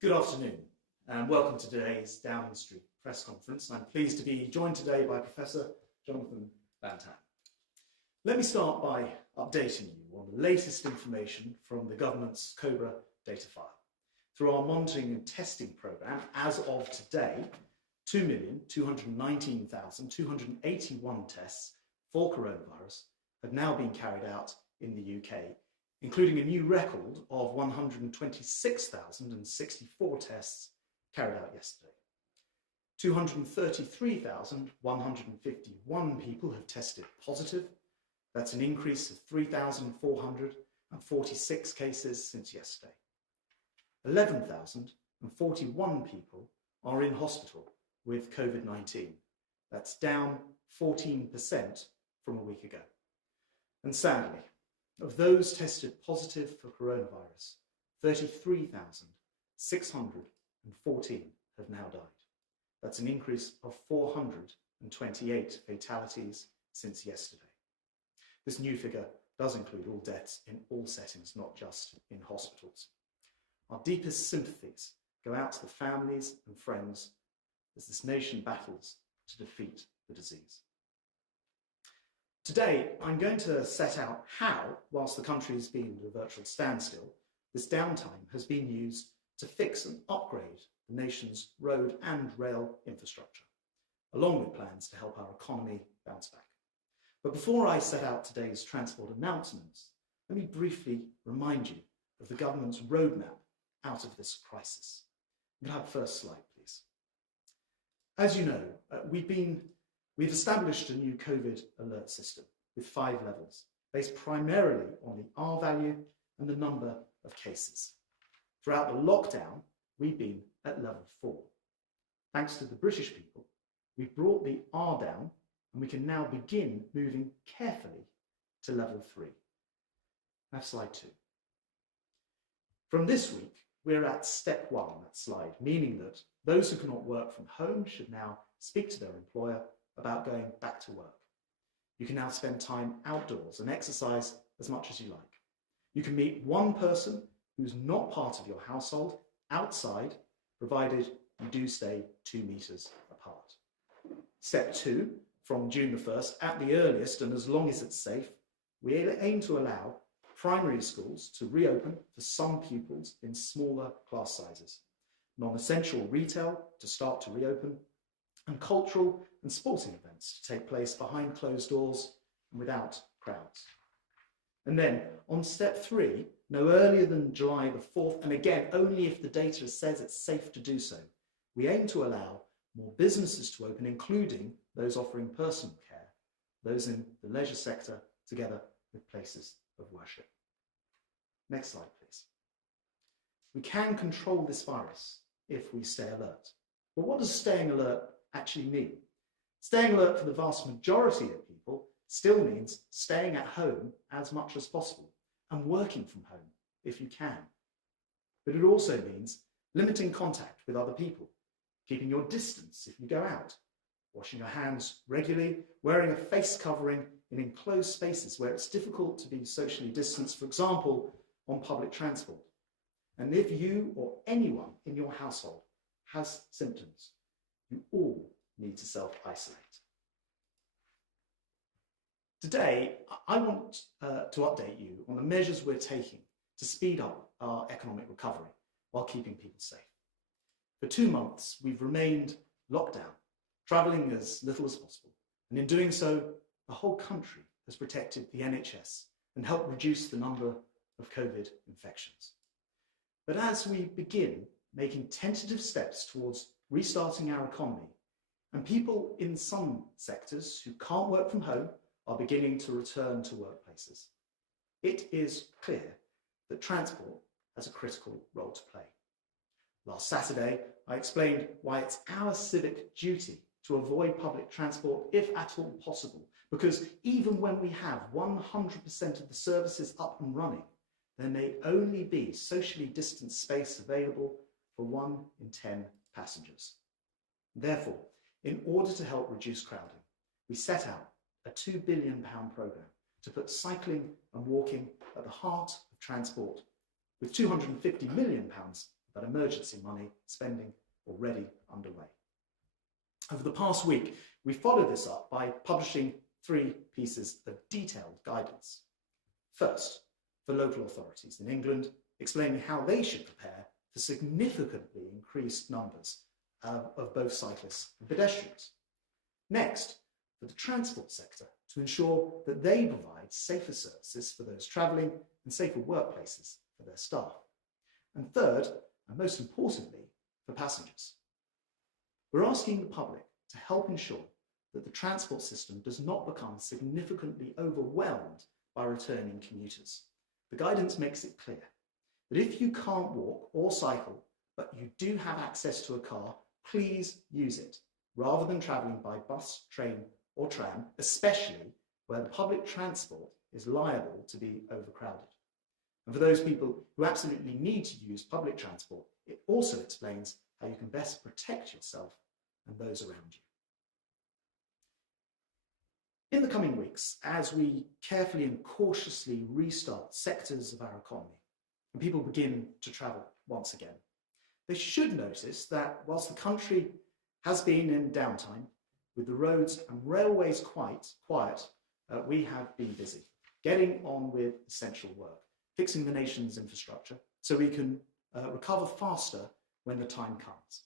Good afternoon and welcome to today's Downing Street press conference. I'm pleased to be joined today by Professor Jonathan Bantan. Let me start by updating you on the latest information from the government's COBRA data file. Through our monitoring and testing programme, as of today, 2,219,281 tests for coronavirus have now been carried out in the UK, including a new record of 126,064 tests carried out yesterday. 233,151 people have tested positive. That's an increase of 3,446 cases since yesterday. 11,041 people are in hospital with COVID-19. That's down 14% from a week ago. And sadly, of those tested positive for coronavirus, 33,614 have now died. That's an increase of 428 fatalities since yesterday. This new figure does include all deaths in all settings, not just in hospitals. Our deepest sympathies go out to the families and friends as this nation battles to defeat the disease. Today, I'm going to set out how, whilst the country has been at a virtual standstill, this downtime has been used to fix and upgrade the nation's road and rail infrastructure, along with plans to help our economy bounce back. But before I set out today's transport announcements, let me briefly remind you of the government's roadmap out of this crisis. Can I have the first slide, please? As you know, we've established a new COVID alert system with 5 levels, based primarily on the R value and the number of cases. Throughout the lockdown, we've been at level 4. Thanks to the British people, we've brought the R down and we can now begin moving carefully to level 3. Have slide 2. From this week, we're at step 1 on that slide, meaning that those who cannot work from home should now speak to their employer about going back to work. You can now spend time outdoors and exercise as much as you like. You can meet one person who's not part of your household outside, provided you do stay 2 meters apart. Step 2, from June the 1st, at the earliest and as long as it's safe, we aim to allow primary schools to reopen for some pupils in smaller class sizes, non-essential retail to start to reopen, and cultural and sporting events to take place behind closed doors and without crowds. And then on step 3, no earlier than July the 4th, and again only if the data says it's safe to do so, we aim to allow more businesses to open, including those offering personal care, those in the leisure sector, together with places of worship. Next slide, please. We can control this virus if we stay alert. But what does staying alert actually mean? Staying alert for the vast majority of people still means staying at home as much as possible and working from home if you can. But it also means limiting contact with other people, keeping your distance if you go out, washing your hands regularly, wearing a face covering in enclosed spaces where it's difficult to be socially distanced, for example, on public transport. And if you or anyone in your household has symptoms, you all need to self-isolate. Today, I want to update you on the measures we're taking to speed up our economic recovery while keeping people safe. For 2 months, we've remained locked down, travelling as little as possible. And in doing so, the whole country has protected the NHS and helped reduce the number of COVID infections. But as we begin making tentative steps towards restarting our economy, and people in some sectors who can't work from home are beginning to return to workplaces, it is clear that transport has a critical role to play. Last Saturday, I explained why it's our civic duty to avoid public transport if at all possible, because even when we have 100% of the services up and running, there may only be socially distanced space available for 1 in 10 passengers. Therefore, in order to help reduce crowding, we set out a £2 billion programme to put cycling and walking at the heart of transport, with £250 million of that emergency money spending already underway. Over the past week, we followed this up by publishing 3 pieces of detailed guidance. First, for local authorities in England, explaining how they should prepare for significantly increased numbers of both cyclists and pedestrians. Next, for the transport sector to ensure that they provide safer services for those travelling and safer workplaces for their staff. And third, and most importantly, for passengers. We're asking the public to help ensure that the transport system does not become significantly overwhelmed by returning commuters. The guidance makes it clear that if you can't walk or cycle, but you do have access to a car, please use it, rather than travelling by bus, train or tram, especially where the public transport is liable to be overcrowded. And for those people who absolutely need to use public transport, it also explains how you can best protect yourself and those around you. In the coming weeks, as we carefully and cautiously restart sectors of our economy and people begin to travel once again, they should notice that whilst the country has been in downtime, with the roads and railways quite quiet, we have been busy getting on with essential work, fixing the nation's infrastructure so we can recover faster when the time comes.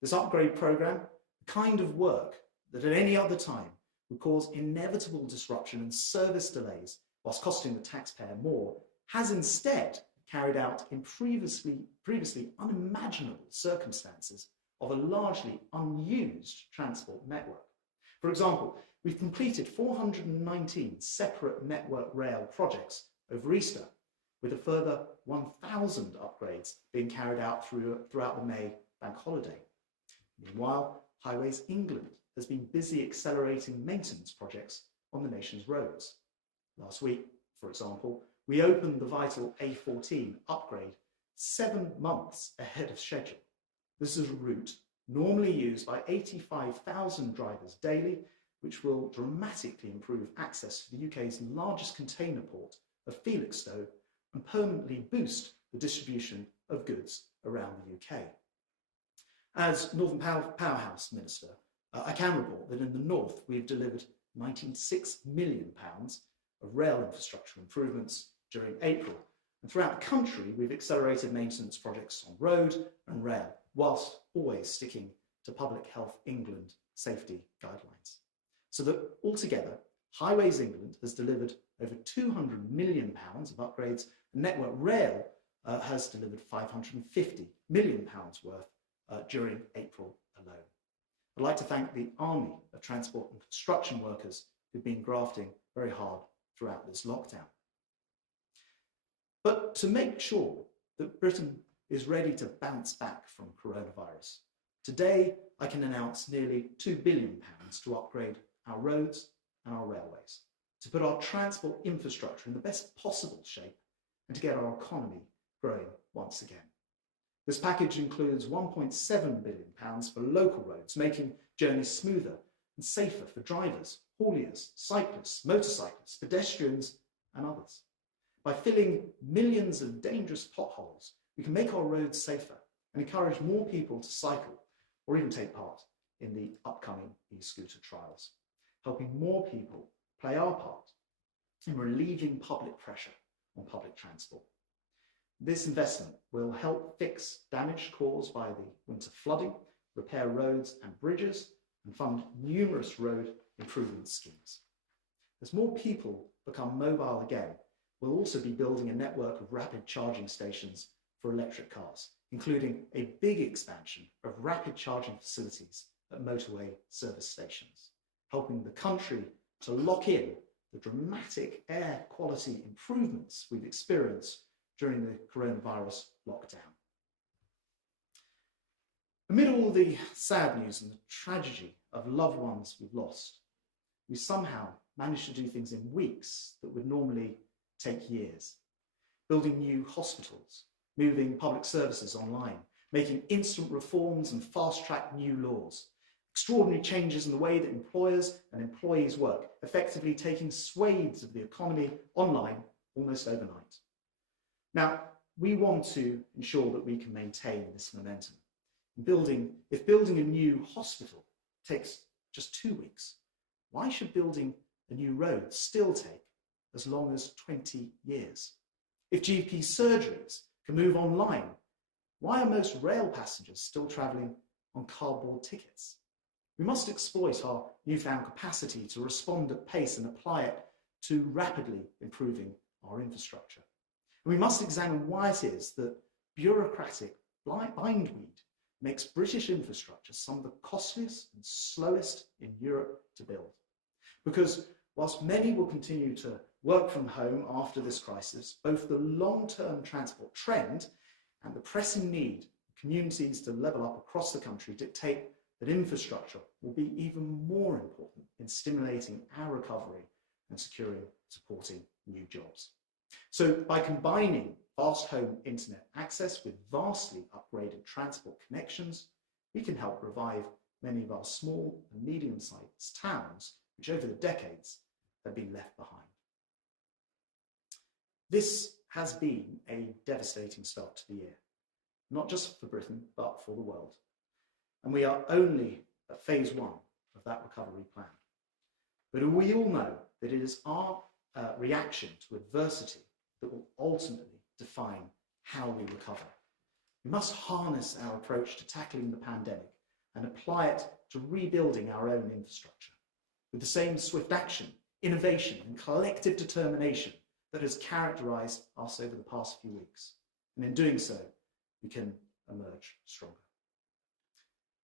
This upgrade programme, the kind of work that at any other time would cause inevitable disruption and service delays whilst costing the taxpayer more, has instead carried out in previously unimaginable circumstances of a largely unused transport network. For example, we've completed 419 separate Network Rail projects over Easter, with a further 1,000 upgrades being carried out throughout the May bank holiday. Meanwhile, Highways England has been busy accelerating maintenance projects on the nation's roads. Last week, for example, we opened the vital A14 upgrade 7 months ahead of schedule. This is a route normally used by 85,000 drivers daily, which will dramatically improve access to the UK's largest container port of Felixstowe and permanently boost the distribution of goods around the UK. As Northern Powerhouse Minister, I can report that in the North we've delivered £96 million of rail infrastructure improvements during April. And throughout the country, we've accelerated maintenance projects on road and rail, whilst always sticking to Public Health England safety guidelines. So that altogether, Highways England has delivered over £200 million of upgrades, and Network Rail has delivered £550 million worth during April alone. I'd like to thank the Army of Transport and Construction Workers who've been grafting very hard throughout this lockdown. But to make sure that Britain is ready to bounce back from coronavirus, today I can announce nearly £2 billion to upgrade our roads and our railways, to put our transport infrastructure in the best possible shape and to get our economy growing once again. This package includes £1.7 billion for local roads, making journeys smoother and safer for drivers, hauliers, cyclists, motorcyclists, pedestrians and others. By filling millions of dangerous potholes, we can make our roads safer and encourage more people to cycle or even take part in the upcoming e-scooter trials, helping more people play our part in relieving public pressure on public transport. This investment will help fix damage caused by the winter flooding, repair roads and bridges, and fund numerous road improvement schemes. As more people become mobile again, we'll also be building a network of rapid charging stations for electric cars, including a big expansion of rapid charging facilities at motorway service stations, helping the country to lock in the dramatic air quality improvements we've experienced during the coronavirus lockdown. Amid all the sad news and the tragedy of loved ones we've lost, we somehow managed to do things in weeks that would normally take years. Building new hospitals, moving public services online, making instant reforms and fast-track new laws, Extraordinary changes in the way that employers and employees work, effectively taking swathes of the economy online almost overnight. Now, we want to ensure that we can maintain this momentum. If building a new hospital takes just 2 weeks, why should building a new road still take as long as 20 years? If GP surgeries can move online, why are most rail passengers still travelling on cardboard tickets? We must exploit our newfound capacity to respond at pace and apply it to rapidly improving our infrastructure. And we must examine why it is that bureaucratic bindweed makes British infrastructure some of the costliest and slowest in Europe to build. Because whilst many will continue to work from home after this crisis, both the long-term transport trend and the pressing need for communities to level up across the country dictate that infrastructure will be even more important in stimulating our recovery and supporting new jobs. So by combining fast home internet access with vastly upgraded transport connections, we can help revive many of our small and medium-sized towns, which over the decades have been left behind. This has been a devastating start to the year, not just for Britain, but for the world. And we are only at phase 1 of that recovery plan. But we all know that it is our reaction to adversity that will ultimately define how we recover. We must harness our approach to tackling the pandemic and apply it to rebuilding our own infrastructure with the same swift action, innovation, and collective determination that has characterised us over the past few weeks. And in doing so, we can emerge stronger.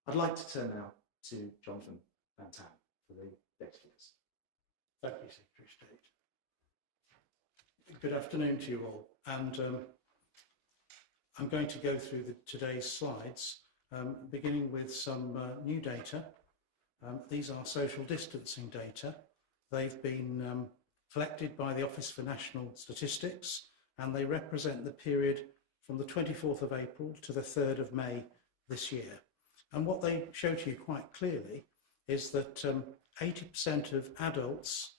I'd like to turn now to Jonathan Van Tam for the next years. Thank you, Secretary of State. Good afternoon to you all. And I'm going to go through today's slides, beginning with some new data. These are social distancing data. They've been collected by the Office for National Statistics, and they represent the period from the 24th of April to the 3rd of May this year. And what they show to you quite clearly is that 80% of adults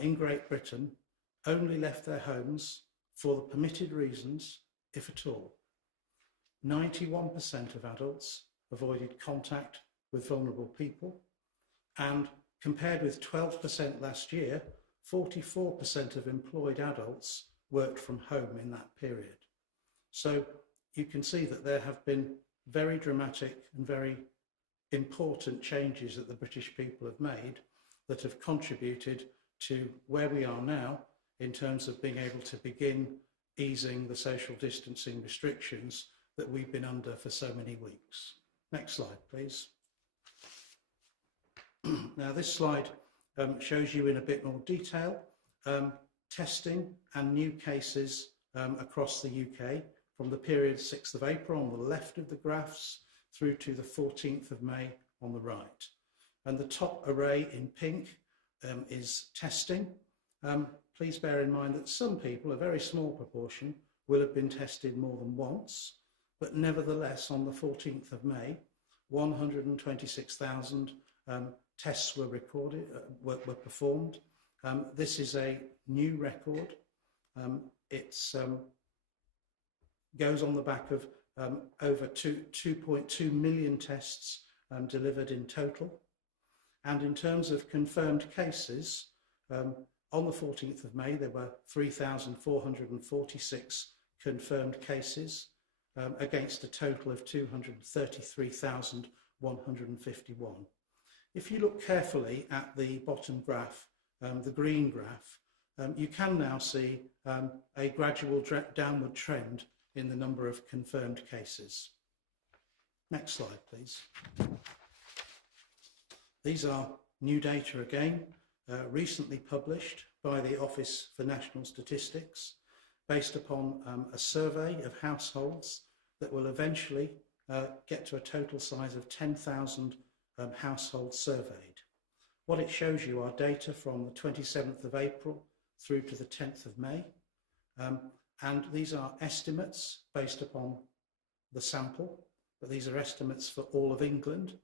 in Great Britain only left their homes for the permitted reasons, if at all. 91% of adults avoided contact with vulnerable people, and compared with 12% last year, 44% of employed adults worked from home in that period. So you can see that there have been very dramatic and very important changes that the British people have made that have contributed to where we are now in terms of being able to begin easing the social distancing restrictions that we've been under for so many weeks. Next slide, please. Now, this slide shows you in a bit more detail testing and new cases across the UK from the period 6th of April on the left of the graphs through to the 14th of May on the right. And the top array in pink is testing. Please bear in mind that some people, a very small proportion, will have been tested more than once, but nevertheless on the 14th of May, 126,000 tests were recorded, were performed. This is a new record. It goes on the back of over 2.2 million tests delivered in total. And in terms of confirmed cases, on the 14th of May, there were 3,446 confirmed cases against a total of 233,151. If you look carefully at the bottom graph, the green graph, you can now see a gradual downward trend in the number of confirmed cases. Next slide, please. These are new data again, recently published by the Office for National Statistics, based upon a survey of households that will eventually get to a total size of 10,000 households surveyed. What it shows you are data from the 27th of April through to the 10th of May. And these are estimates based upon the sample, but these are estimates for all of England.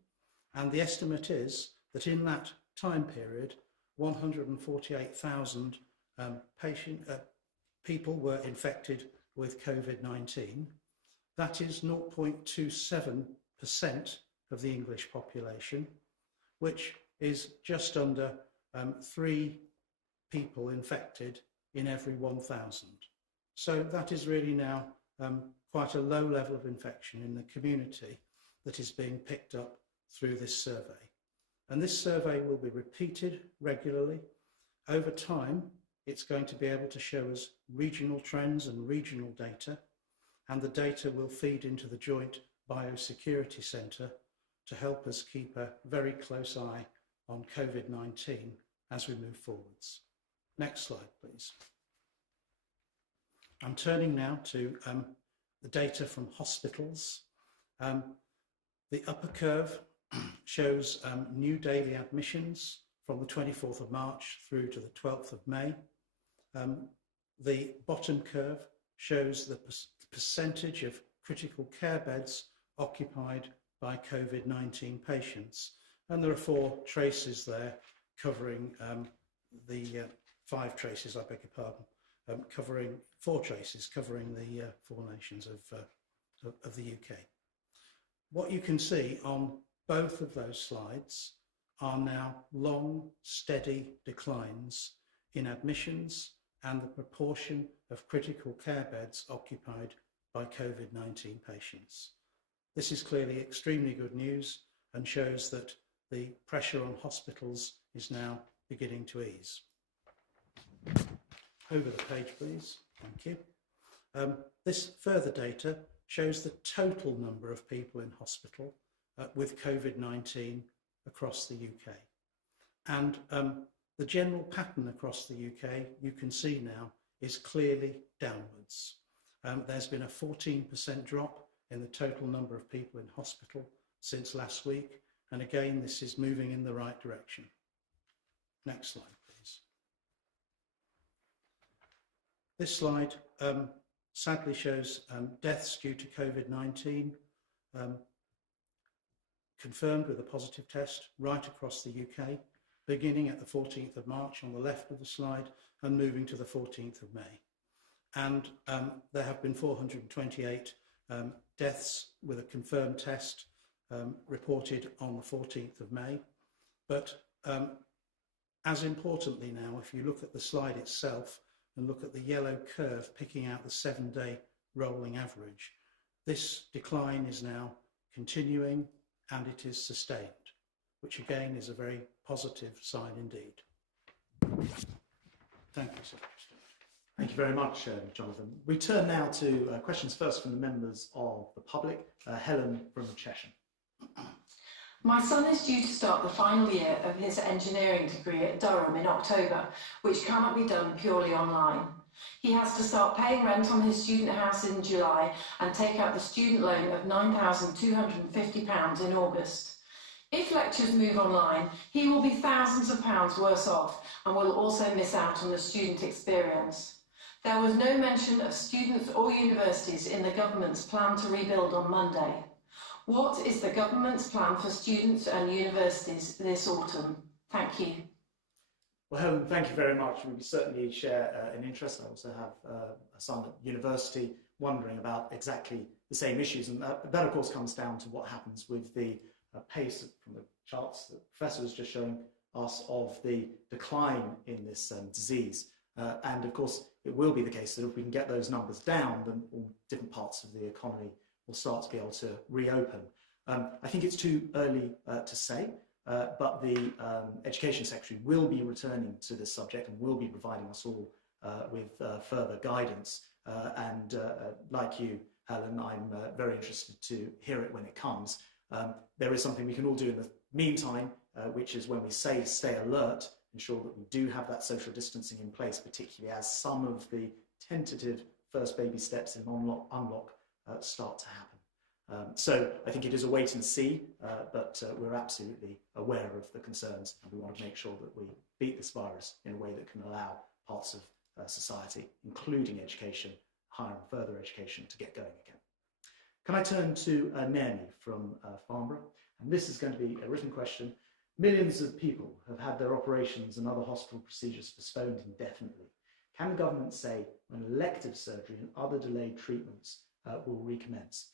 And the estimate is that in that time period, 148,000 people were infected with COVID-19. That is 0.27% of the English population, which is just under 3 people infected in every 1,000. So that is really now quite a low level of infection in the community that is being picked up through this survey. And this survey will be repeated regularly. Over time, it's going to be able to show us regional trends and regional data, and the data will feed into the Joint Biosecurity Centre to help us keep a very close eye on COVID-19 as we move forwards. Next slide, please. I'm turning now to the data from hospitals. The upper curve shows new daily admissions from the 24th of March through to the 12th of May. The bottom curve shows the percentage of critical care beds occupied by COVID-19 patients. And there are 4 traces there covering the 5 traces, I beg your pardon, covering 4 traces covering the 4 nations of the UK. What you can see on both of those slides are now long, steady declines in admissions and the proportion of critical care beds occupied by COVID-19 patients. This is clearly extremely good news and shows that the pressure on hospitals is now beginning to ease. Over the page, please. Thank you. This further data shows the total number of people in hospital with COVID-19 across the UK. And the general pattern across the UK, you can see now, is clearly downwards. There's been a 14% drop in the total number of people in hospital since last week. And again, this is moving in the right direction. Next slide, please. This slide sadly shows deaths due to COVID-19 confirmed with a positive test right across the UK, beginning at the 14th of March on the left of the slide and moving to the 14th of May. And there have been 428 deaths with a confirmed test reported on the 14th of May. But as importantly now, if you look at the slide itself and look at the yellow curve picking out the 7-day rolling average, this decline is now continuing and it is sustained, which again is a very positive sign indeed. Thank you, Secretary. Thank you very much, Jonathan. We turn now to questions first from the members of the public. Helen from Cheshire. My son is due to start the final year of his engineering degree at Durham in October, which cannot be done purely online. He has to start paying rent on his student house in July and take out the student loan of £9,250 in August. If lectures move online, he will be thousands of pounds worse off and will also miss out on the student experience. There was no mention of students or universities in the government's plan to rebuild on Monday. What is the government's plan for students and universities this autumn? Thank you. Well, Helen, thank you very much. We certainly share an interest. I also have a son at university wondering about exactly the same issues. And that of course, comes down to what happens with the pace from the charts that the Professor was just showing us of the decline in this disease. And of course, it will be the case that if we can get those numbers down, then all different parts of the economy will start to be able to reopen. I think it's too early to say, but the Education Secretary will be returning to this subject and will be providing us all with further guidance. And like you, Helen, I'm very interested to hear it when it comes. There is something we can all do in the meantime, which is when we say stay alert, ensure that we do have that social distancing in place, particularly as some of the tentative first baby steps in unlock start to happen. So I think it is a wait and see, but we're absolutely aware of the concerns and we want to make sure that we beat this virus in a way that can allow parts of society, including education, higher and further education, to get going again. Can I turn to Naomi from Farnborough? And this is going to be a written question. Millions of people have had their operations and other hospital procedures postponed indefinitely. Can the government say when elective surgery and other delayed treatments will recommence?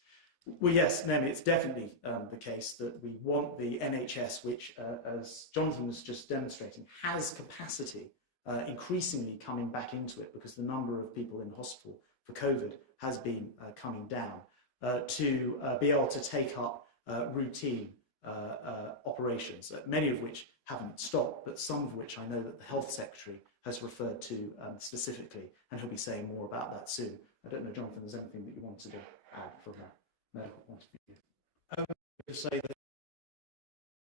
Well, yes, Naomi, it's definitely the case that we want the NHS, which, as Jonathan was just demonstrating, has capacity increasingly coming back into it because the number of people in hospital for COVID has been coming down, to be able to take up routine operations, many of which haven't stopped, but some of which I know that the Health Secretary has referred to specifically, and he'll be saying more about that soon. I don't know, Jonathan, is there anything that you wanted to add from a medical point of view? I would say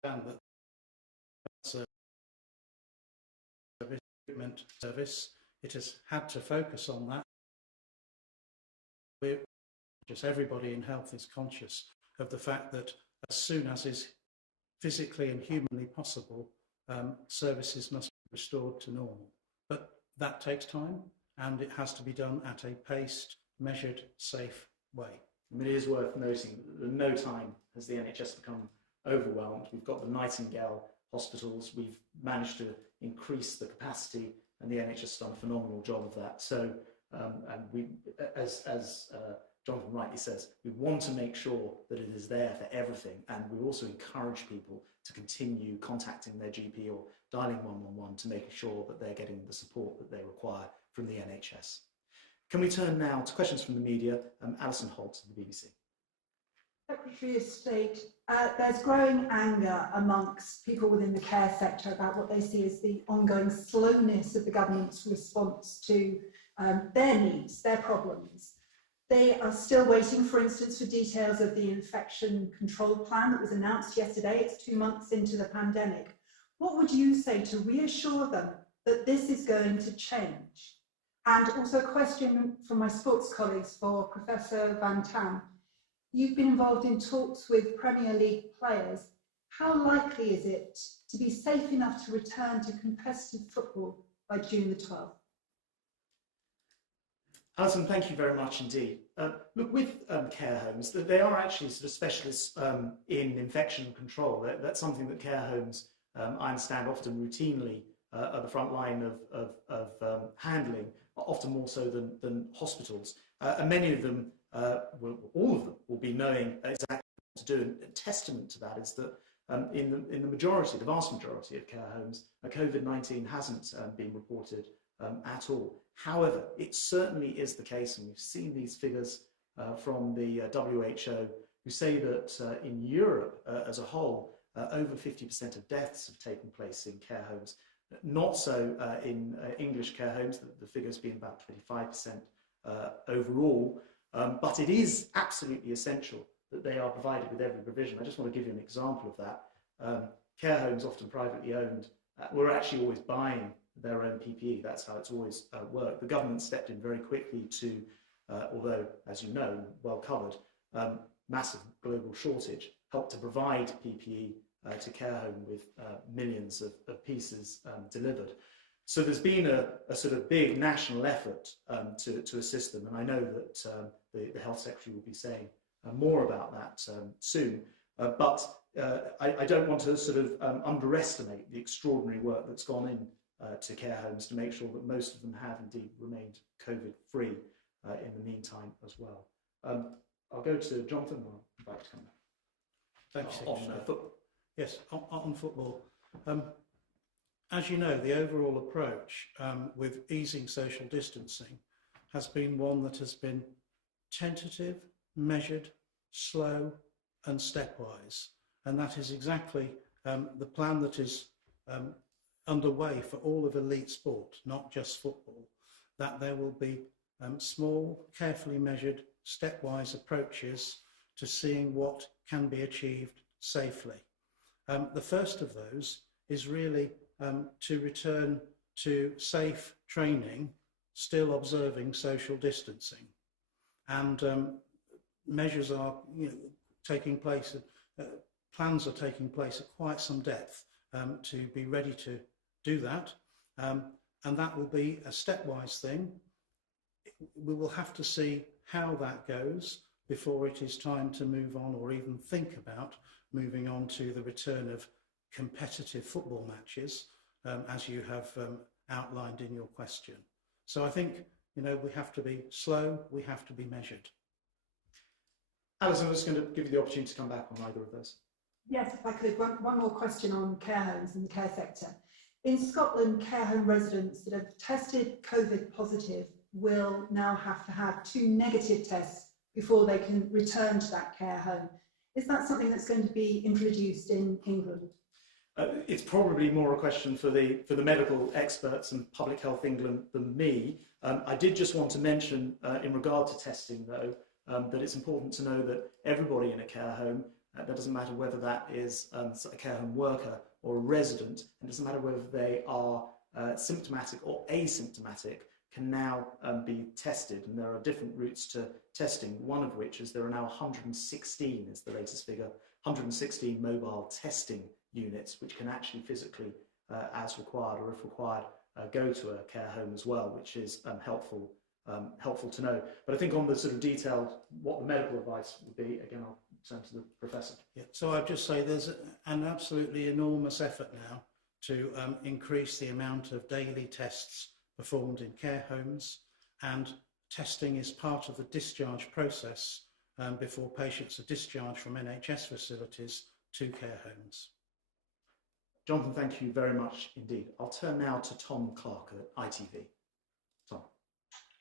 that that's a treatment service. It has had to focus on that. Just everybody in health is conscious of the fact that as soon as is physically and humanly possible, services must be restored to normal. But that takes time, and it has to be done at a paced, measured, safe way. I mean, it is worth noting that in no time has the NHS become overwhelmed. We've got the Nightingale hospitals. We've managed to increase the capacity, and the NHS has done a phenomenal job of that. So, and we, as Jonathan rightly says, we want to make sure that it is there for everything, and we also encourage people to continue contacting their GP or dialing 111 to make sure that they're getting the support that they require from the NHS. Can we turn now to questions from the media? Alison Holt of the BBC. Secretary of State, there's growing anger amongst people within the care sector about what they see as the ongoing slowness of the government's response to their needs, their problems. They are still waiting, for instance, for details of the infection control plan that was announced yesterday. It's 2 months into the pandemic. What would you say to reassure them that this is going to change? And also a question from my sports colleagues for Professor Van Tam. You've been involved in talks with Premier League players. How likely is it to be safe enough to return to competitive football by June the 12th? Alison, thank you very much indeed. Look, with care homes, they are actually sort of specialists in infection control. That's something that care homes, I understand, often routinely at the front line of handling, often more so than hospitals. And many of them, all of them, will be knowing exactly what to do. And a testament to that is that in the majority, the vast majority of care homes, COVID-19 hasn't been reported at all. However, it certainly is the case, and we've seen these figures from the WHO, who say that in Europe as a whole, over 50% of deaths have taken place in care homes. Not so in English care homes, the figure's been about 25% overall, but it is absolutely essential that they are provided with every provision. I just want to give you an example of that. Care homes, often privately owned, were actually always buying their own PPE. That's how it's always worked. The government stepped in very quickly to, although, as you know, well covered, massive global shortage, helped to provide PPE to care home with millions of pieces delivered. So there's been a sort of big national effort to assist them, and I know that the Health Secretary will be saying more about that soon. But I don't want to sort of underestimate the extraordinary work that's gone in to care homes to make sure that most of them have indeed remained COVID-free in the meantime as well. I'll go to Jonathan. I'll invite to come back. Thank you, On football. Yes, on football. As you know, the overall approach with easing social distancing has been one that has been tentative, measured, slow and stepwise. And that is exactly the plan that is underway for all of elite sport, not just football, that there will be small, carefully measured, stepwise approaches to seeing what can be achieved safely. The first of those is really to return to safe training, still observing social distancing. And measures are taking place, plans are taking place at quite some depth to be ready to do that. And that will be a stepwise thing. We will have to see how that goes, before it is time to move on or even think about moving on to the return of competitive football matches, as you have outlined in your question. So I think, you know, we have to be slow, we have to be measured. Alison, I'm just going to give you the opportunity to come back on either of those. Yes, if I could, one more question on care homes and the care sector. In Scotland, care home residents that have tested COVID positive will now have to have 2 negative tests before they can return to that care home. Is that something that's going to be introduced in England? It's probably more a question for the medical experts and Public Health England than me. I did just want to mention, in regard to testing though, that it's important to know that everybody in a care home, that doesn't matter whether that is a care home worker or a resident, and it doesn't matter whether they are symptomatic or asymptomatic, can now be tested. And there are different routes to testing, one of which is there are now 116, is the latest figure, 116 mobile testing units, which can actually physically, as required or if required, go to a care home as well, which is helpful to know. But I think on the sort of detailed, what the medical advice would be, again, I'll turn to the professor. Yeah, so I'd just say there's an absolutely enormous effort now to increase the amount of daily tests performed in care homes, and testing is part of the discharge process before patients are discharged from NHS facilities to care homes. Jonathan, thank you very much indeed. I'll turn now to Tom Clark at ITV. Tom.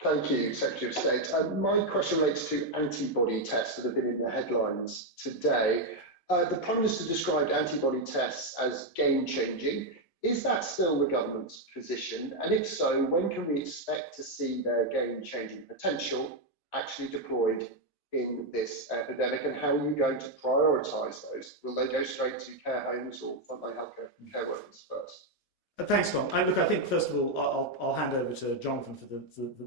Thank you, Secretary of State. My question relates to antibody tests that have been in the headlines today. The Prime Minister described antibody tests as game-changing. Is that still the government's position? And if so, when can we expect to see their game-changing potential actually deployed in this epidemic, and how are you going to prioritise those? Will they go straight to care homes or frontline healthcare care workers first? Thanks, Tom. Look, I think first of all, I'll hand over to Jonathan for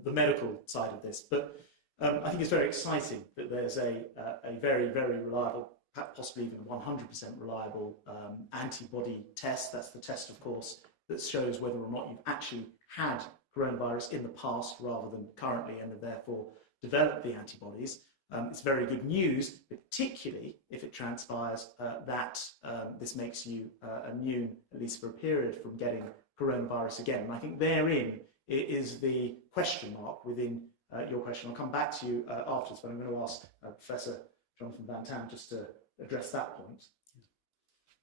the medical side of this, but I think it's very exciting that there's a very, very reliable, possibly even 100% reliable antibody test. That's the test, of course, that shows whether or not you've actually had coronavirus in the past rather than currently, and have therefore developed the antibodies. It's very good news, particularly if it transpires that this makes you immune, at least for a period, from getting coronavirus again. And I think therein is the question mark within your question. I'll come back to you afterwards, but I'm going to ask Professor Jonathan Van Tam just to address that point.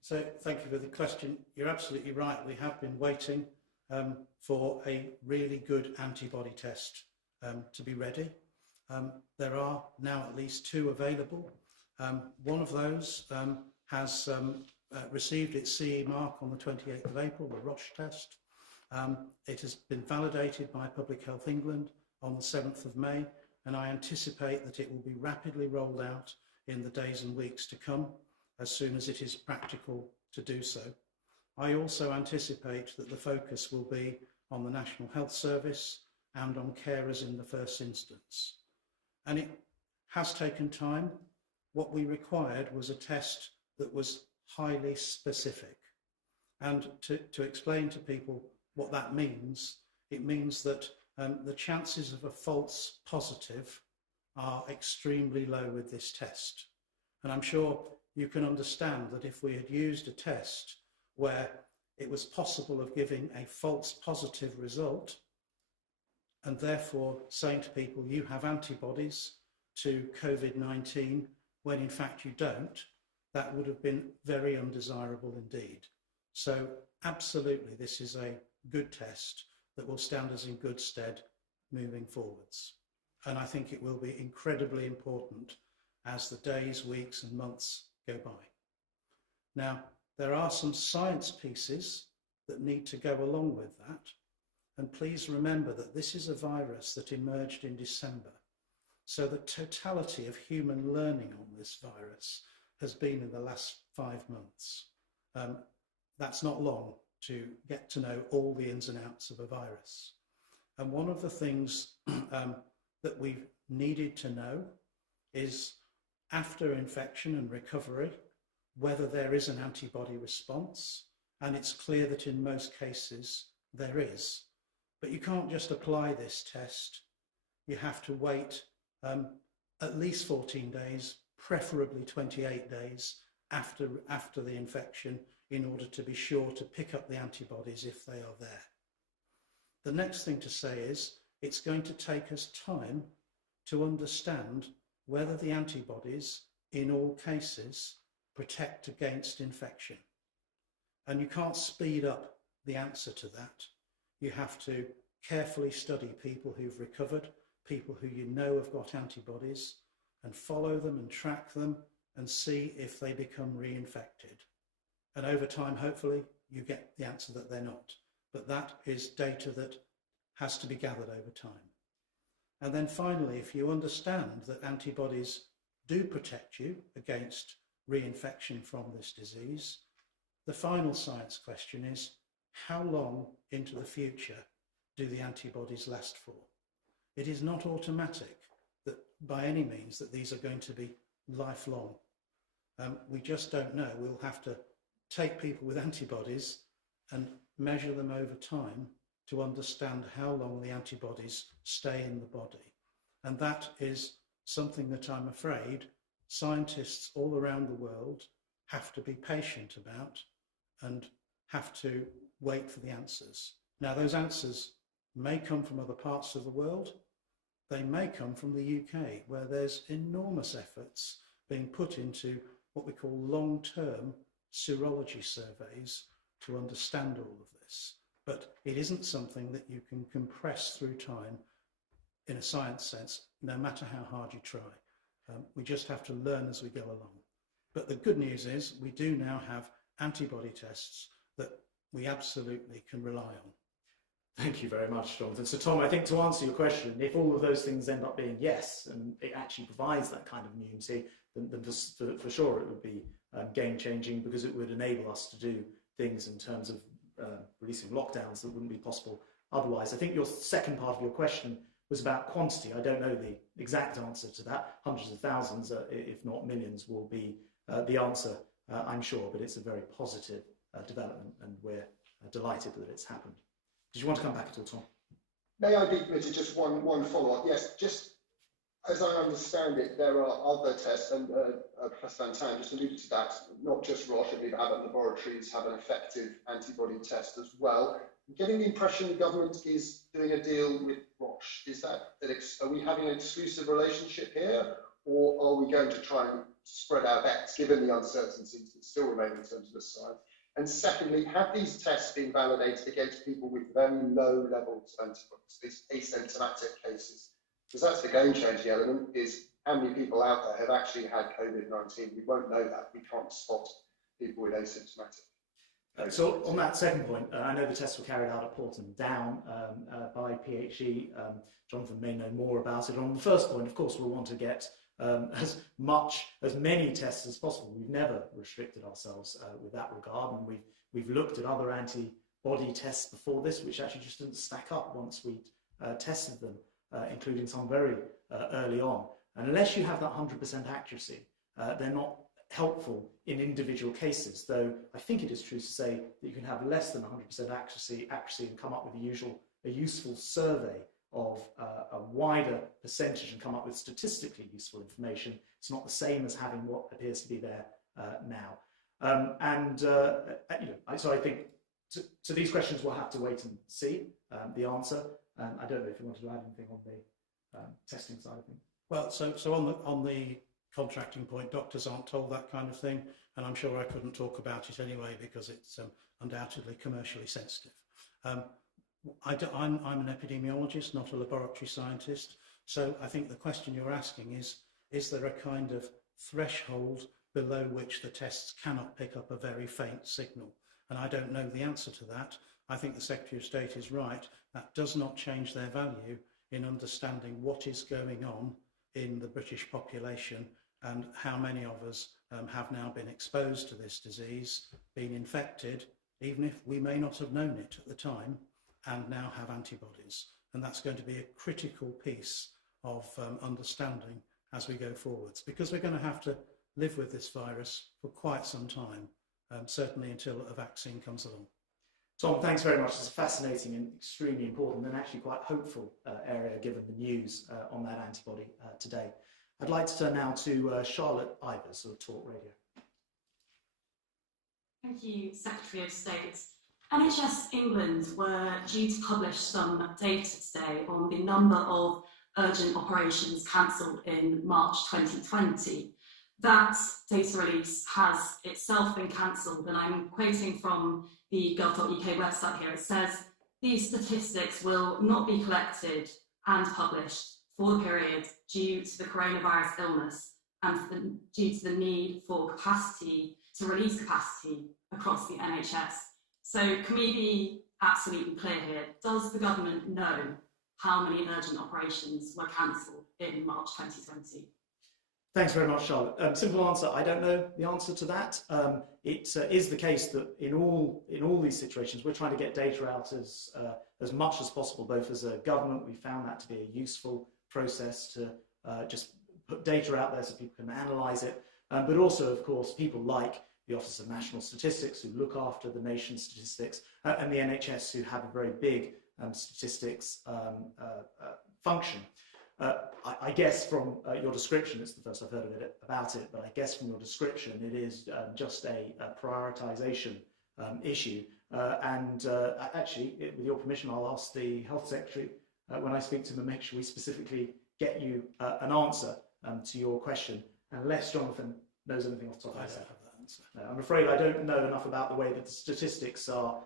So thank you for the question. You're absolutely right. We have been waiting for a really good antibody test to be ready. There are now at least 2 available. One of those has received its CE mark on the 28th of April, the Roche test. It has been validated by Public Health England on the 7th of May, and I anticipate that it will be rapidly rolled out in the days and weeks to come, as soon as it is practical to do so. I also anticipate that the focus will be on the National Health Service and on carers in the first instance. And it has taken time. What we required was a test that was highly specific. And to explain to people what that means, it means that the chances of a false positive are extremely low with this test. And I'm sure you can understand that if we had used a test where it was possible of giving a false positive result, and therefore saying to people, you have antibodies to COVID-19, when in fact you don't, that would have been very undesirable indeed. So absolutely, this is a good test that will stand us in good stead moving forwards. And I think it will be incredibly important as the days, weeks and months go by. Now, there are some science pieces that need to go along with that. And please remember that this is a virus that emerged in December. So the totality of human learning on this virus has been in the last 5 months. That's not long to get to know all the ins and outs of a virus. And one of the things that we've needed to know is, after infection and recovery, whether there is an antibody response. And it's clear that in most cases there is. But you can't just apply this test. You have to wait at least 14 days, preferably 28 days after the infection, in order to be sure to pick up the antibodies if they are there. The next thing to say is it's going to take us time to understand whether the antibodies in all cases protect against infection. And you can't speed up the answer to that. You have to carefully study people who've recovered, people who you know have got antibodies, and follow them and track them and see if they become reinfected. And over time, hopefully, you get the answer that they're not. But that is data that has to be gathered over time. And then finally, if you understand that antibodies do protect you against reinfection from this disease, the final science question is, how long into the future do the antibodies last for? It is not automatic that by any means that these are going to be lifelong. We just don't know. We'll have to take people with antibodies and measure them over time to understand how long the antibodies stay in the body. And that is something that I'm afraid scientists all around the world have to be patient about and have to wait for the answers. Now, those answers may come from other parts of the world. They may come from the UK, where there's enormous efforts being put into what we call long-term serology surveys to understand all of this. But it isn't something that you can compress through time in a science sense, no matter how hard you try. We just have to learn as we go along. But the good news is we do now have antibody tests that we absolutely can rely on. Thank you very much, Jonathan. So, Tom, I think to answer your question, if all of those things end up being yes, and it actually provides that kind of immunity, then for sure it would be game-changing, because it would enable us to do things in terms of releasing lockdowns that wouldn't be possible otherwise. I think your second part of your question was about quantity. I don't know the exact answer to that. Hundreds of thousands, if not millions, will be the answer, I'm sure, but it's a very positive development, and we're delighted that it's happened. Did you want to come back at all, Tom? May I be permitted just one follow-up? Yes, just as I understand it, there are other tests, and Professor Van Tan just alluded to that, not just Roche, I believe other laboratories have an effective antibody test as well. I'm getting the impression the government is doing a deal with Roche. Is that are we having an exclusive relationship here, or are we going to try and spread our bets, given the uncertainties that still remain in terms of the science? And secondly, have these tests been validated against people with very low levels of antibodies, these asymptomatic cases? Because that's the game-changing element, is how many people out there have actually had COVID-19? We won't know that. We can't spot people with asymptomatic. So on that second point, I know the tests were carried out at Porton Down by PHE. Jonathan may know more about it. On the first point, of course, we'll want to get as many tests as possible. We've never restricted ourselves with that regard, and we've looked at other antibody tests before this, which actually just didn't stack up once we tested them, including some very early on. And unless you have that 100% accuracy, they're not helpful in individual cases, though I think it is true to say that you can have less than 100% accuracy and come up with a useful survey of a wider percentage and come up with statistically useful information. It's not the same as having what appears to be there now. So I think to these questions we'll have to wait and see the answer. I don't know if you wanted to add anything on the testing side of things. Well, so on the contracting point, doctors aren't told that kind of thing, and I'm sure I couldn't talk about it anyway because it's undoubtedly commercially sensitive. I'm an epidemiologist, not a laboratory scientist, so I think the question you're asking is there a kind of threshold below which the tests cannot pick up a very faint signal? And I don't know the answer to that. I think the Secretary of State is right. That does not change their value in understanding what is going on in the British population and how many of us have now been exposed to this disease, been infected, even if we may not have known it at the time, and now have antibodies. And that's going to be a critical piece of understanding as we go forwards, because we're going to have to live with this virus for quite some time, certainly until a vaccine comes along. Tom, thanks very much. It's a fascinating and extremely important and actually quite hopeful area given the news on that antibody today. I'd like to turn now to Charlotte Ivers of Talk Radio. Thank you, Secretary of State. NHS England were due to publish some data today on the number of urgent operations cancelled in March 2020. That data release has itself been cancelled, and I'm quoting from the gov.uk website here. It says, these statistics will not be collected and published for the period due to the coronavirus illness and due to the need for capacity, to release capacity across the NHS. So can we be absolutely clear here? Does the government know how many urgent operations were cancelled in March 2020? Thanks very much, Charlotte. Simple answer, I don't know the answer to that. It is the case that in all these situations, we're trying to get data out as much as possible, both as a government. We found that to be a useful process to just put data out there so people can analyse it. But also, of course, people like the Office of National Statistics, who look after the nation's statistics, and the NHS, who have a very big statistics function. I guess from your description, it's the first I've heard of it about it, but I guess from your description, it is just a prioritisation issue. Actually, with your permission, I'll ask the Health Secretary when I speak to him and make sure we specifically get you an answer to your question, unless Jonathan knows anything off the top of his head. No, I'm afraid I don't know enough about the way that the statistics are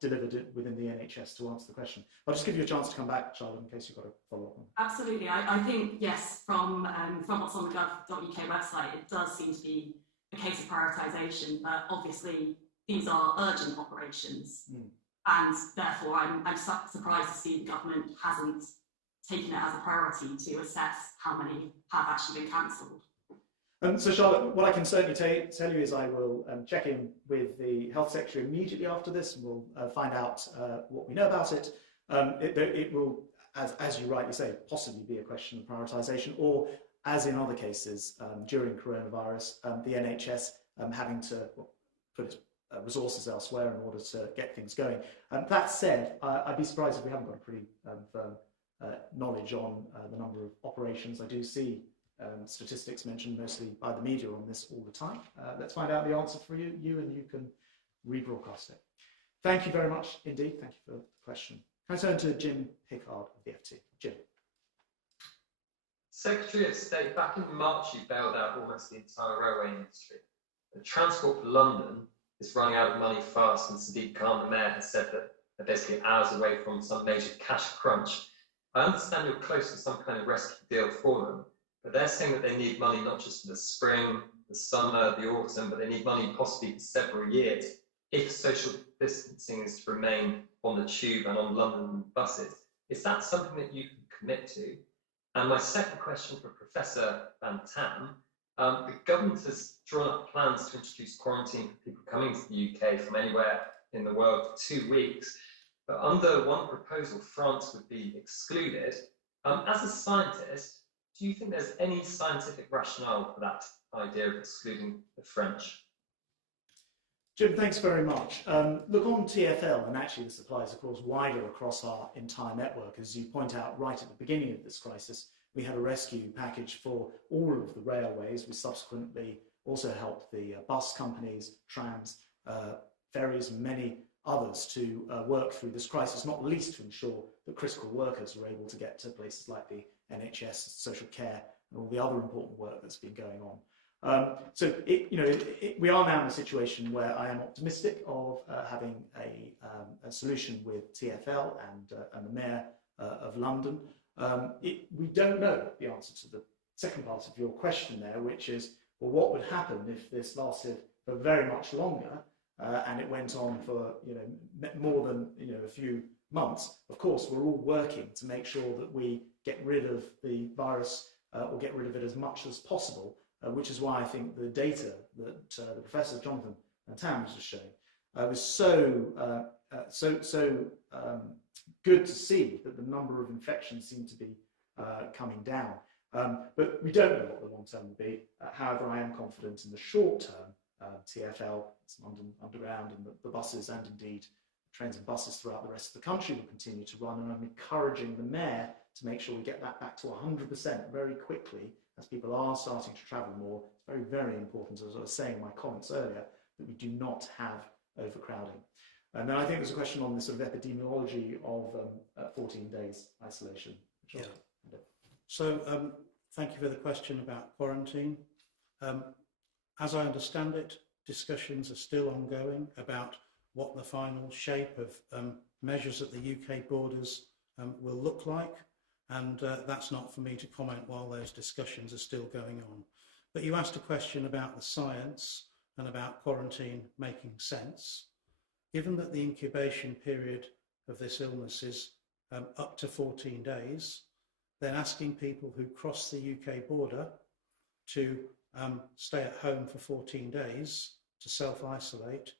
delivered within the NHS to answer the question. I'll just give you a chance to come back, Charlotte, in case you've got a follow-up. Absolutely. I think, yes, from what's on the gov.uk website, it does seem to be a case of prioritisation, but obviously these are urgent operations. And therefore I'm surprised to see the government hasn't taken it as a priority to assess how many have actually been cancelled. So Charlotte, what I can certainly tell you is I will check in with the Health Secretary immediately after this, and we'll find out what we know about it. It will, as you rightly say, possibly be a question of prioritisation, or as in other cases during coronavirus, the NHS having to put its resources elsewhere in order to get things going. That said, I'd be surprised if we haven't got a pretty firm knowledge on the number of operations. I do see statistics mentioned mostly by the media on this all the time. Let's find out the answer for you and you can rebroadcast it. Thank you very much indeed. Thank you for the question. Can I turn to Jim Pickard of the FT? Jim. Secretary of State, back in March you bailed out almost the entire railway industry. The Transport for London is running out of money fast, and Sadiq Khan, the mayor, has said that they're basically hours away from some major cash crunch. I understand you're close to some kind of rescue deal for them, but they're saying that they need money not just for the spring, the summer, the autumn, but they need money possibly for several years if social distancing is to remain on the tube and on London buses. Is that something that you can commit to? And my second question for Professor Van Tam, the government has drawn up plans to introduce quarantine for people coming to the UK from anywhere in the world for 2 weeks. But under one proposal, France would be excluded. As a scientist, do you think there's any scientific rationale for that idea of excluding the French? Jim, thanks very much. Look, on TfL, and actually this applies, of course, wider across our entire network, as you point out right at the beginning of this crisis, we had a rescue package for all of the railways. We subsequently also helped the bus companies, trams, ferries, and many others to work through this crisis, not least to ensure that critical workers were able to get to places like the NHS, social care, and all the other important work that's been going on. We are now in a situation where I am optimistic of having a solution with TfL and the Mayor of London. We don't know the answer to the second part of your question there, which is, well, what would happen if this lasted for very much longer and it went on for more than a few months? Of course, we're all working to make sure that we get rid of the virus or get rid of it as much as possible. Which is why I think the data that the Professor Jonathan Van Tam was just showing was so good to see that the number of infections seem to be coming down. But we don't know what the long term will be. However, I am confident in the short term, TfL, London Underground, and the buses, and indeed trains and buses throughout the rest of the country will continue to run. And I'm encouraging the Mayor to make sure we get that back to 100% very quickly as people are starting to travel more. It's very, very important, as I was saying in my comments earlier, that we do not have overcrowding. And then I think there's a question on the sort of epidemiology of 14 days isolation. Yeah. So thank you for the question about quarantine. As I understand it, discussions are still ongoing about what the final shape of measures at the UK borders will look like, and that's not for me to comment while those discussions are still going on. But you asked a question about the science and about quarantine making sense. Given that the incubation period of this illness is up to 14 days, then asking people who cross the UK border to stay at home for 14 days to self-isolate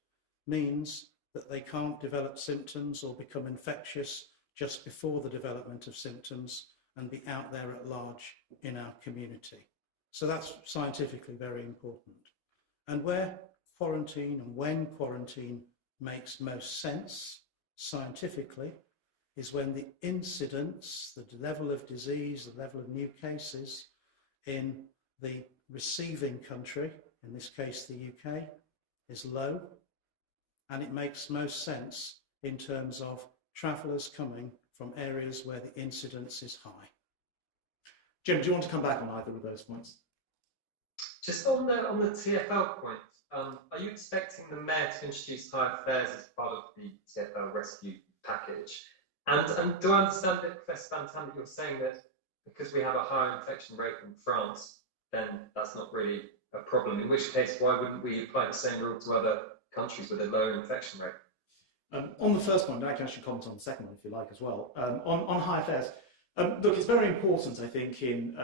means that they can't develop symptoms or become infectious just before the development of symptoms and be out there at large in our community. So that's scientifically very important. And where quarantine and when quarantine makes most sense scientifically is when the incidence, the level of disease, the level of new cases in the receiving country, in this case the UK, is low, and it makes most sense in terms of travellers coming from areas where the incidence is high. Jim, do you want to come back on either of those points? Just on the TfL point, are you expecting the Mayor to introduce higher fares as part of the TfL rescue package? And do I understand that, Professor Bantan, that you're saying that because we have a higher infection rate in France, then that's not really a problem? In which case, why wouldn't we apply the same rule to other countries with a lower infection rate? On the first point, I can actually comment on the second one if you like as well. On higher fares, look, it's very important, I think, in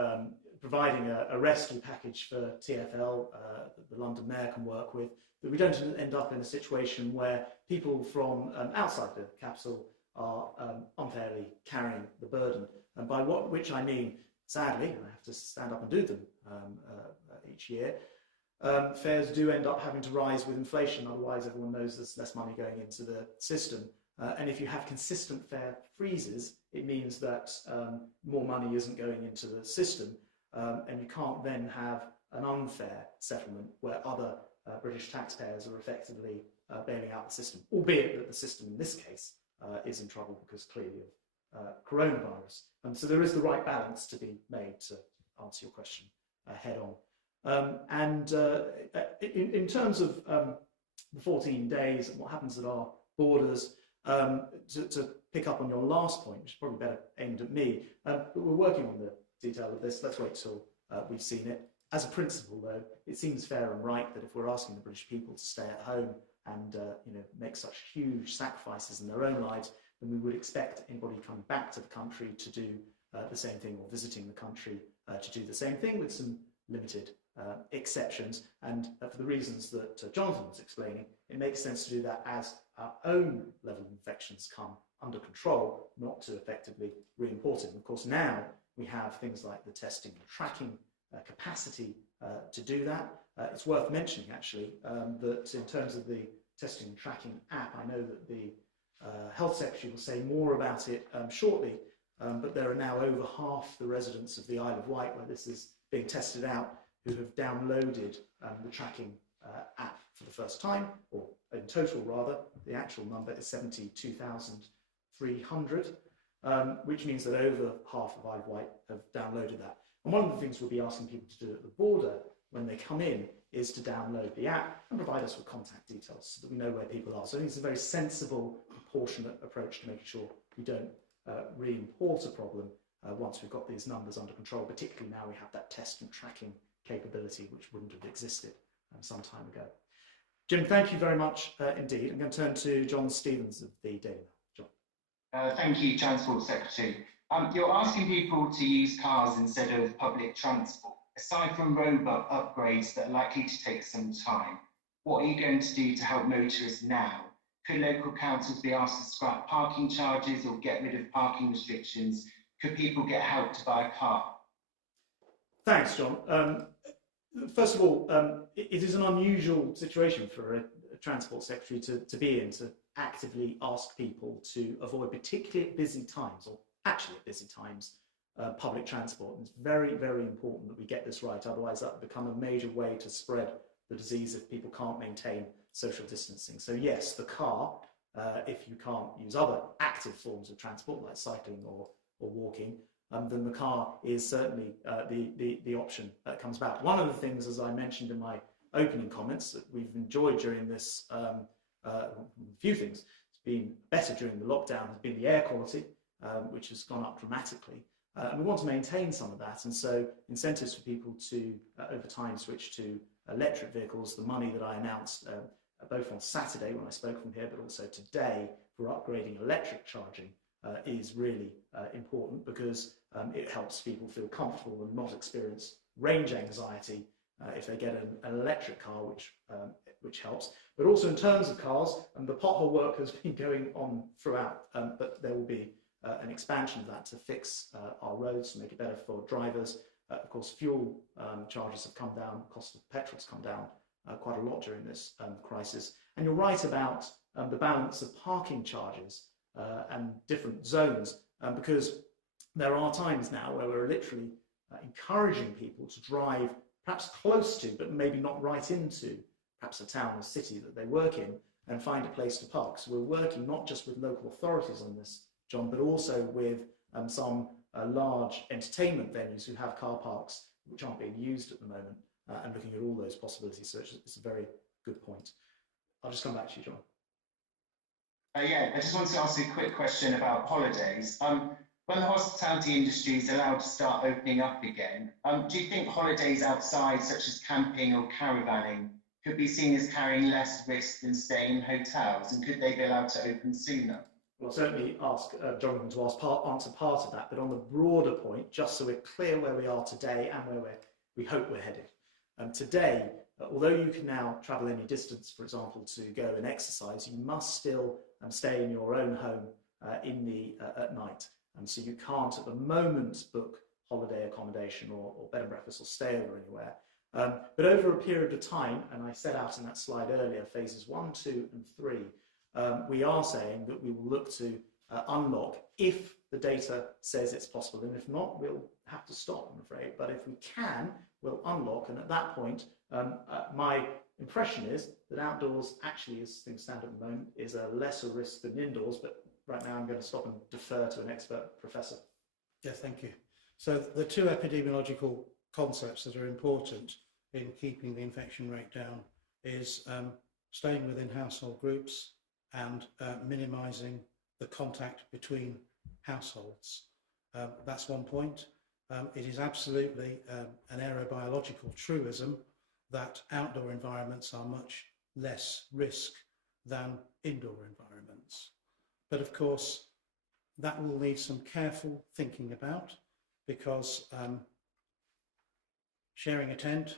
providing a rescue package for TfL that the London Mayor can work with, that we don't end up in a situation where people from outside the capital are unfairly carrying the burden. And by which I mean, sadly, and I have to stand up and do them each year, fares do end up having to rise with inflation. Otherwise, everyone knows there's less money going into the system. And if you have consistent fare freezes, it means that more money isn't going into the system, and you can't then have an unfair settlement where other British taxpayers are effectively bailing out the system, albeit that the system in this case is in trouble because clearly of coronavirus. So there is the right balance to be made to answer your question head on. In terms of the 14 days and what happens at our borders, to pick up on your last point, which is probably better aimed at me, but we're working on the detail of this. Let's wait till we've seen it. As a principle, though, it seems fair and right that if we're asking the British people to stay at home and make such huge sacrifices in their own lives, then we would expect anybody coming back to the country to do the same thing, or visiting the country to do the same thing, with some limited exceptions. And for the reasons that Jonathan was explaining, it makes sense to do that as our own level of infections come under control, not to effectively re-import it. And of course, now we have things like the testing and tracking capacity to do that. It's worth mentioning, actually, that in terms of the testing and tracking app, I know that the Health Secretary will say more about it shortly, but there are now over half the residents of the Isle of Wight where this is being tested out who have downloaded the tracking app for the first time, or in total rather. The actual number is 72,300, which means that over half of Isle of Wight have downloaded that. And one of the things we'll be asking people to do at the border when they come in is to download the app and provide us with contact details so that we know where people are. So I think it's a very sensible, proportionate approach to making sure we don't re-import a problem once we've got these numbers under control, particularly now we have that test and tracking capability, which wouldn't have existed some time ago. Jim, thank you very much indeed. I'm going to turn to John Stevens of the Daily Mail. John. Thank you, Transport Secretary. You're asking people to use cars instead of public transport. Aside from road upgrades that are likely to take some time, what are you going to do to help motorists now? Could local councils be asked to scrap parking charges or get rid of parking restrictions? Could people get help to buy a car? Thanks, John. First of all, it is an unusual situation for a Transport Secretary to be in, to actively ask people to avoid particularly busy times, or actually at busy times, public transport. And it's very, very important that we get this right, otherwise that will become a major way to spread the disease if people can't maintain social distancing. So yes, the car, if you can't use other active forms of transport like cycling or walking, then the car is certainly the option that comes about. One of the things, as I mentioned in my opening comments, that we've enjoyed during this, a few things, it's been better during the lockdown, has been the air quality, which has gone up dramatically. And we want to maintain some of that, and so incentives for people to, over time, switch to electric vehicles. The money that I announced both on Saturday when I spoke from here, but also today for upgrading electric charging is really important, because it helps people feel comfortable and not experience range anxiety if they get an electric car, which helps. But also in terms of cars, the pothole work has been going on throughout, but there will be an expansion of that to fix our roads, to make it better for drivers. Of course, fuel charges have come down, cost of petrol's come down quite a lot during this crisis. And you're right about the balance of parking charges and different zones, because there are times now where we're literally encouraging people to drive perhaps close to, but maybe not right into, perhaps a town or city that they work in, and find a place to park. So we're working not just with local authorities on this, John, but also with some large entertainment venues who have car parks which aren't being used at the moment, and looking at all those possibilities. So it's a very good point. I'll just come back to you, John. Yeah, I just wanted to ask you a quick question about holidays. When the hospitality industry is allowed to start opening up again, do you think holidays outside, such as camping or caravanning, could be seen as carrying less risk than staying in hotels, and could they be allowed to open sooner? Well, I'll certainly ask Jonathan to answer part of that, but on the broader point, just so we're clear where we are today and where we hope we're headed. Today, although you can now travel any distance, for example, to go and exercise, you must still stay in your own home at night. So you can't at the moment book holiday accommodation or bed and breakfast or stay over anywhere. But over a period of time, and I set out in that slide earlier, phases 1, 2 and 3, we are saying that we will look to unlock if the data says it's possible, and if not, we'll have to stop, I'm afraid. But if we can, we'll unlock, and at that point, my impression is that outdoors actually, as things stand at the moment, is a lesser risk than indoors, but right now I'm going to stop and defer to an expert professor. Yeah, thank you. So the two epidemiological concepts that are important in keeping the infection rate down is staying within household groups and minimising the contact between households. That's one point. It is absolutely an aerobiological truism that outdoor environments are much less risk than indoor environments. But of course, that will need some careful thinking about, because sharing a tent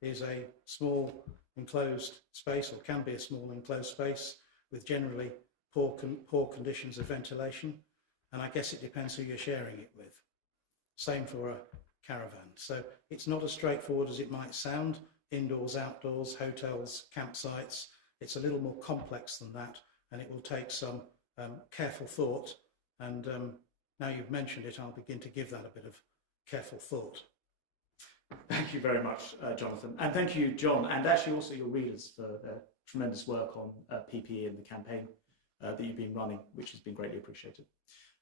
is a small enclosed space, or can be a small enclosed space, with generally poor conditions of ventilation. And I guess it depends who you're sharing it with. Same for a caravan. So it's not as straightforward as it might sound. Indoors, outdoors, hotels, campsites. It's a little more complex than that, and it will take some careful thought. And now you've mentioned it, I'll begin to give that a bit of careful thought. Thank you very much, Jonathan. And thank you, John, and actually also your readers for their tremendous work on PPE and the campaign that you've been running, which has been greatly appreciated.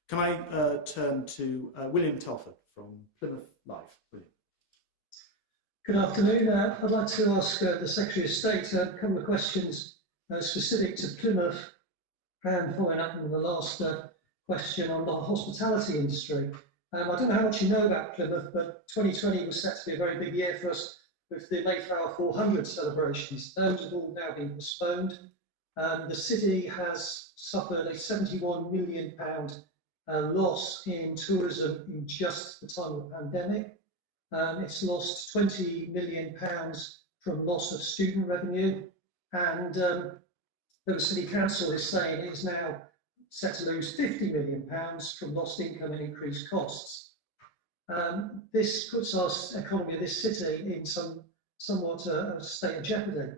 Can I turn to William Telford from Plymouth Live? William. Good afternoon. I'd like to ask the Secretary of State a couple of questions specific to Plymouth, and following up on the last question on the hospitality industry. I don't know how much you know about Plymouth, but 2020 was set to be a very big year for us with the Mayflower 400 celebrations. Those have all now been postponed. The city has suffered a £71 million loss in tourism in just the time of the pandemic. It's lost £20 million from loss of student revenue, and the City Council is saying it is now set to lose £50 million from lost income and increased costs. This puts our economy of this city in somewhat a state of jeopardy.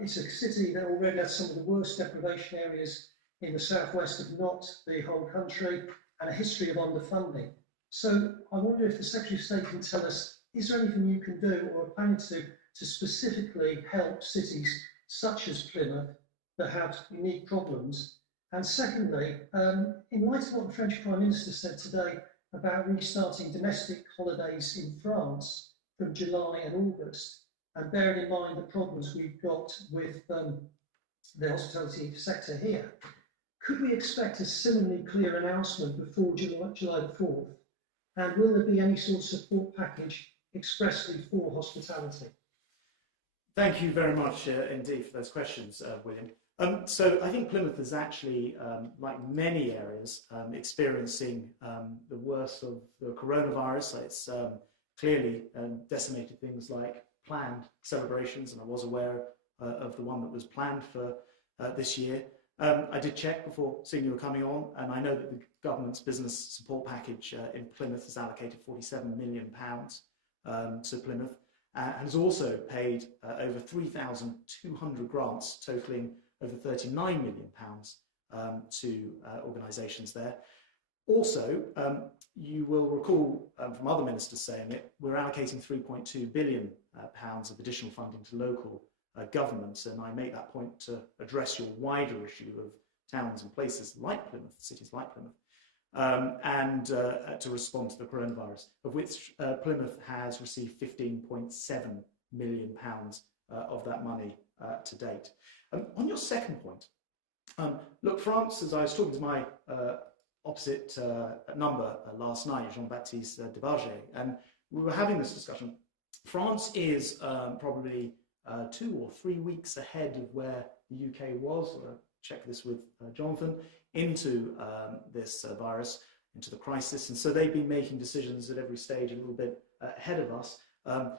It's a city that already has some of the worst deprivation areas in the southwest, if not the whole country, and a history of underfunding. So I wonder if the Secretary of State can tell us, is there anything you can do or are planning to do to specifically help cities such as Plymouth that have unique problems? And secondly, in light of what the French Prime Minister said today about restarting domestic holidays in France from July and August, and bearing in mind the problems we've got with the hospitality sector here, could we expect a similarly clear announcement before July the 4th? And will there be any sort of support package expressly for hospitality? Thank you very much indeed for those questions, William. So I think Plymouth is actually, like many areas, experiencing the worst of the coronavirus. It's clearly decimated things like planned celebrations, and I was aware of the one that was planned for this year. I did check before seeing you were coming on, and I know that the government's business support package in Plymouth has allocated £47 million to Plymouth, and has also paid over 3,200 grants totalling over £39 million to organisations there. Also, you will recall from other ministers saying it, we're allocating £3.2 billion of additional funding to local governments, and I make that point to address your wider issue of towns and places like Plymouth, cities like Plymouth, and to respond to the coronavirus, of which Plymouth has received £15.7 million of that money to date. On your second point, look, France, as I was talking to my opposite number last night, Jean-Baptiste Debarge, and we were having this discussion. France is probably 2 or 3 weeks ahead of where the UK was. Check this with Jonathan, into this virus, into the crisis, and so they've been making decisions at every stage a little bit ahead of us.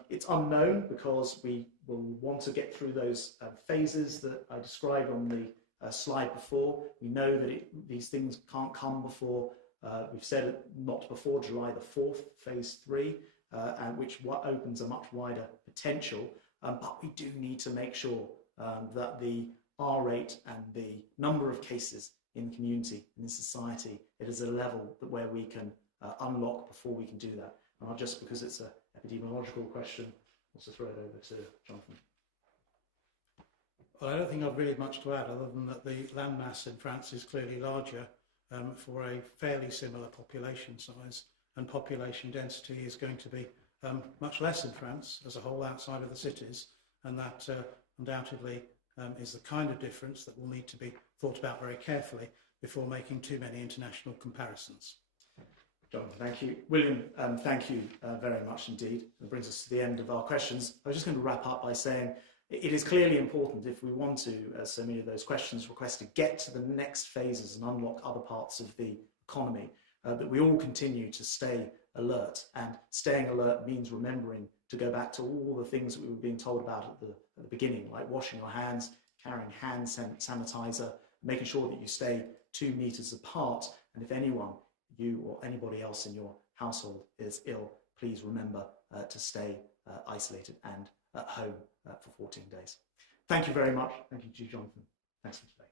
It's unknown because we will want to get through those phases that I described on the slide before. We know that these things can't come before, we've said it, not before July the 4th, phase 3, and which opens a much wider potential. But we do need to make sure that the R rate and the number of cases in the community, in society, it is a level where we can unlock before we can do that. And I'll just, because it's an epidemiological question, also throw it over to Jonathan. Well, I don't think I've really much to add other than that the landmass in France is clearly larger for a fairly similar population size, and population density is going to be much less in France as a whole outside of the cities, and that undoubtedly is the kind of difference that will need to be thought about very carefully before making too many international comparisons. Jonathan, thank you. William, thank you very much indeed. That brings us to the end of our questions. I was just going to wrap up by saying it is clearly important, if we want to, as so many of those questions requested, get to the next phases and unlock other parts of the economy, that we all continue to stay alert. And staying alert means remembering to go back to all the things that we were being told about at the beginning, like washing your hands, carrying hand sanitizer, making sure that you stay 2 meters apart. And if anyone, you or anybody else in your household, is ill, please remember to stay isolated and at home for 14 days. Thank you very much. Thank you to you, Jonathan. Thanks for today.